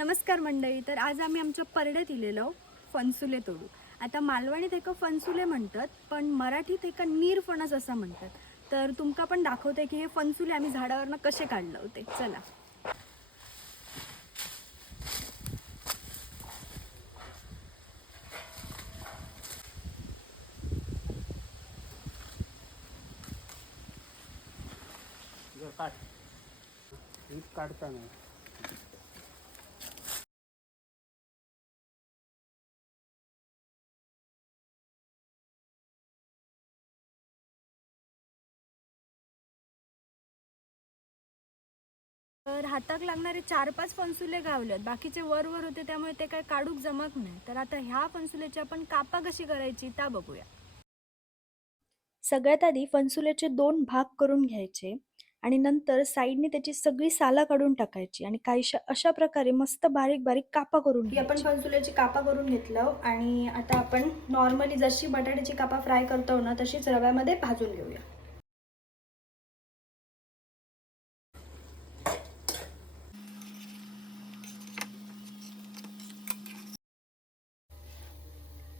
नमस्कार मंडळी. तर आज आम्ही आमच्या परड्यात इलेलो फणसुले तोडू. आता मालवणीत एका फणसुले म्हणतात, पण मराठीत एका नीरफणस असं म्हणतात. तर तुमका पण दाखवते की हे फणसुले आम्ही झाडावरनं कसे काढले होते. चला. काढ काढताना तर हाताक लागणारे 4-5 फणसुले गावलेत. बाकीचे वर होते त्यामुळे ते काय काढूक जमत नाही. तर आता ह्या फणसुल्याची आपण कापा कशी करायची ता बघूया. सगळ्यात आधी फणसुल्याचे 2 भाग करून घ्यायचे आणि नंतर साईडने त्याची सगळी साला काढून टाकायची आणि काहीशा अशा प्रकारे मस्त बारीक बारीक कापा करून घ्यायची. आपण फणसुल्याची कापा करून घेतलं आणि आता आपण नॉर्मली जशी बटाट्याची कापा फ्राय करतो ना तशीच रव्यामध्ये भाजून घेऊया.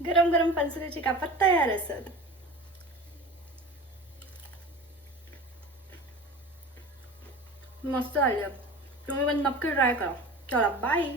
गरम गरम फणसुल्याची कापा तयार असत. मस्त आली. तुम्ही पण नक्की ट्राय करा. चला बाय.